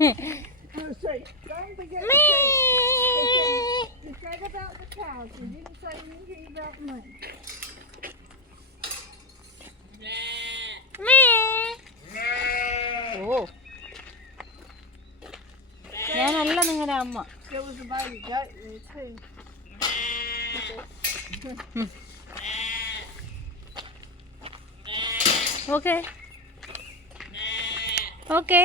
Oh, sorry. Don't forget to say, you said about the cows. You didn't say anything about me. ഓ ഞാനല്ല നിങ്ങളുടെ അമ്മ There was a baby goat there too. Okay okay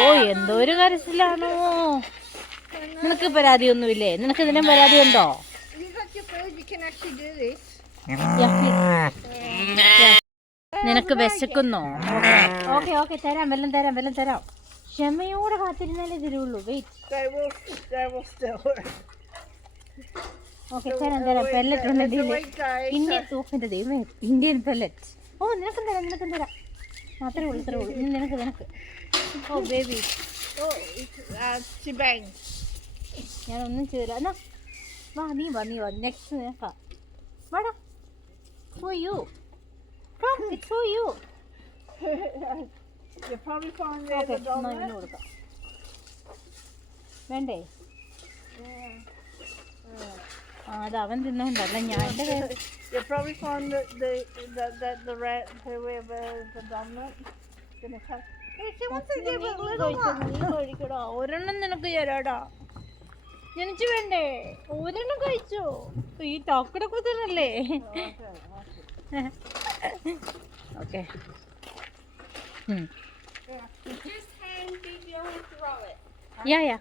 ഓ എന്തോ ഒരു കരച്ചിലാണോ? നിനക്ക് പരാതിയൊന്നുമില്ലേ നിനക്ക് ഇതിനും പരാതി ഉണ്ടോ? You got your food, you can actually do this. നിനക്ക് വിശക്കുന്നോ? ഓക്കെ ഓക്കെ തരാം വെല്ലം തരാം വെല്ലം തരാം. ക്ഷമയോടെ കാത്തിരുന്നാലേ തരുള്ളൂ. ഓക്കെ തരാം തരാം. പെല്ലറ്റ് ഉണ്ട്. ഇന്ത്യൻ സൂപ്പിന്റെ ദൈവം ഇന്ത്യൻ പെല്ലറ്റ് ഓ നിനക്കും തരാം നിനക്കും തരാം മാത്രമേ ഉള്ളൂ ഇത്രേ ഉള്ളൂ. നിനക്ക് നിനക്ക്. Oh baby oh. ഞാൻ ഒന്നും ചെയ്തില്ല. എന്നാ വാ നീ വാ നീ വാ. നെക്സ്റ്റ് നിനക്കാ വാടാ. For you for you probably വേണ്ടേ? Yeah. അത് അവൻ തിന്നോണ്ടല്ല ഞാൻ ഒരെണ്ണം നിനക്ക് ചേരാടാ ജനിച്ചു വേണ്ടേ? ഒരെണ്ണം കഴിച്ചു? ഈ തോക്കട കുത്തനല്ലേ? Okay. Yeah, yeah.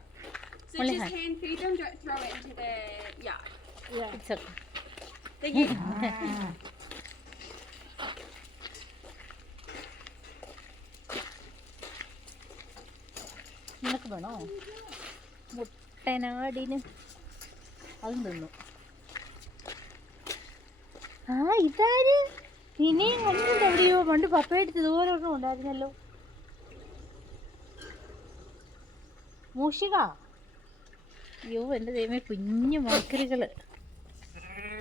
So just hand. feed them, throw it into the yard. It's okay. Thank you. നിനക്ക് വേണോ? മുട്ടനാടിന് അതും തിന്നു ആ ഇതാര്? ഇനിയും കണ്ടിട്ടുണ്ട് എവിടെയോ. പണ്ട് പപ്പയെടുത്ത് ഇതുപോലെ ഒരെണ്ണം ഉണ്ടായിരുന്നല്ലോ. മൂഷിക. അയ്യോ എന്റെ ദൈവമേ കുഞ്ഞു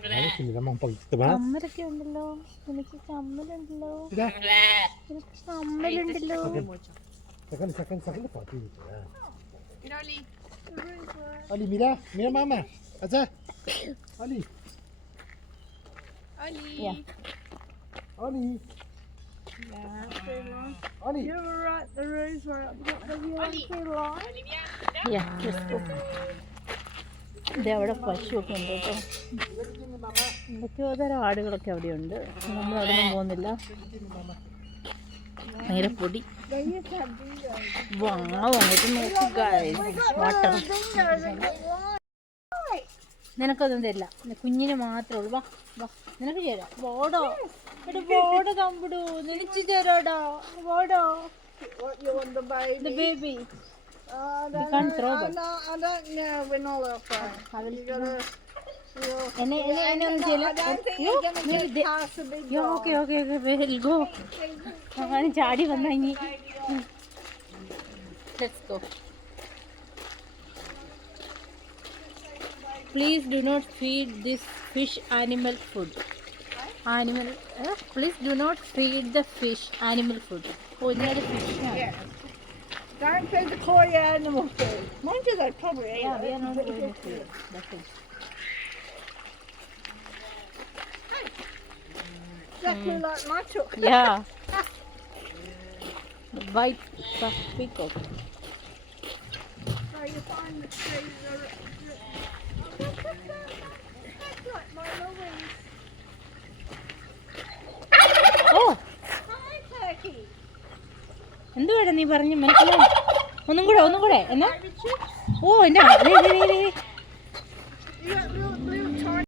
മക്കരികള് കമ്മലൊക്കെ ഉണ്ടല്ലോ എനിക്ക് കമ്മലുണ്ടല്ലോ എനിക്ക് കമ്മലുണ്ടല്ലോ Sácale, sácale, sácale partido. Loli. Ali, mira, mira mamá. Allá. Ali, Oli. Yeah. Ali, Ali. You were right. The roof's were up. Got the Yankee line. Yeah, let's go. ഇത് അവിടെ പശു ഒക്കെ ഉണ്ട് കേട്ടോ. എന്തൊക്കെയോ തരം ആടുകളൊക്കെ അവിടെ ഉണ്ട് നമ്മൾ അവിടെ ഒന്നും പോകുന്നില്ല. നേരെ പൊടി. വാവ് അങ്ങോട്ട്. നിനക്കൊന്നും തരില്ല. കുഞ്ഞിന് മാത്രമേ ഉള്ളൂ. വാ വാ. നിനക്ക് ചേരാ. ബോഡോ എടാ ബോഡോ തമ്പിടൂ നിനച്ച് ചേരാടാ. Bodo What Uh, you can't throw I, I, don't, I don't know when all of. You gotta. Any, any, any, any, I don't think you're gonna get past the big dog. Okay, okay, okay, we'll go. I'm going to go. Let's go. Please do not feed this fish animal food. Animal. Uh, please do not feed the fish animal food. Oh, there is fish. Yeah. Darn food the Cory animal food. Mind you, they probably yeah, it. Yeah, they're not food. Exactly mm. like my. Yeah. the bite stuff pickled. So you find the trees are എന്തുവാടാ നീ പറഞ്ഞു മനസ്സിലായി ഒന്നും കൂടെ ഒന്നും കൂടെ. എന്നാ? ഓ എന്റെ.